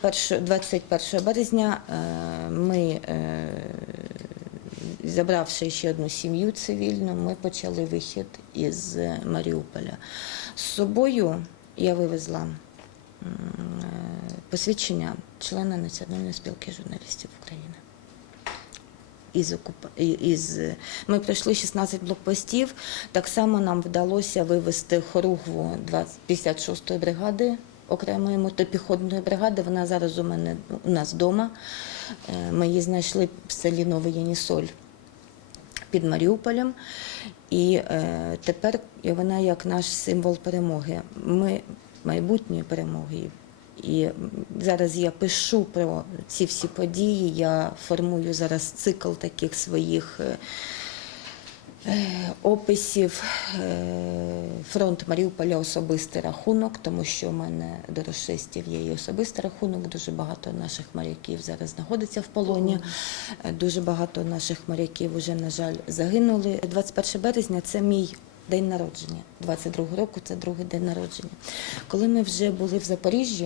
Перше- 21 березня е, ми, е, забравши ще одну сім'ю цивільну, ми почали вихід із Маріуполя. З собою я вивезла е, посвідчення члена Національної спілки журналістів України. Із, із... Ми пройшли 16 блокпостів. Так само нам вдалося вивезти Хоругву 20 56-ї бригади окремої мотопіхотної бригади. Вона зараз у мене у нас вдома. Е, Ми її знайшли в селі Новий Янісоль під Маріуполем. І е, тепер вона як наш символ перемоги. Ми майбутньої перемоги. І зараз я пишу про ці всі події. Я формую зараз цикл таких своїх е, описів. Е, Фронт Маріуполя особистий рахунок, тому що в мене до расистів є і особистий рахунок. Дуже багато наших моряків зараз знаходиться в полоні. Е, Дуже багато наших моряків вже, на жаль, загинули. 21 березня це мій день народження. 22 року це другий день народження. Коли ми вже були в Запоріжжі,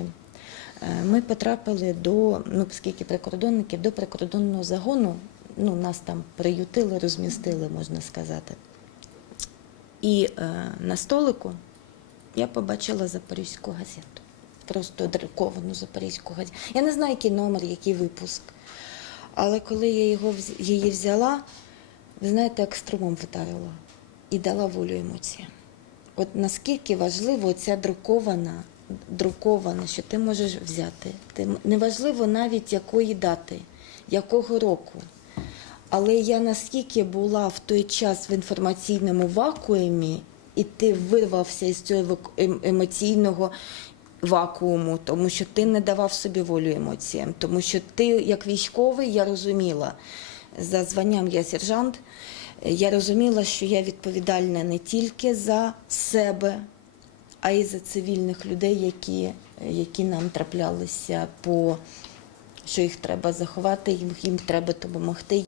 е, ми потрапили до, ну, оскільки прикордонники, до прикордонного загону. Ну, нас там приютили, розмістили, можна сказати. І е, на столику я побачила запорізьку газету. Просто друковану запорізьку газету. Я не знаю, який номер, який випуск. Але коли я його, її взяла, ви знаєте, як струмом вдарила і дала волю емоціям. От наскільки важливо ця друкована, друкована, що ти можеш взяти. Ти, неважливо навіть якої дати, якого року. Але я наскільки була в той час в інформаційному вакуумі, і ти вирвався із цього ем- емоційного вакууму, тому що ти не давав собі волю емоціям, тому що ти, як військовий, я розуміла, за званням я сержант, я розуміла, що я відповідальна не тільки за себе, а й за цивільних людей, які, які нам траплялися по що їх треба заховати, їм, їм треба допомогти.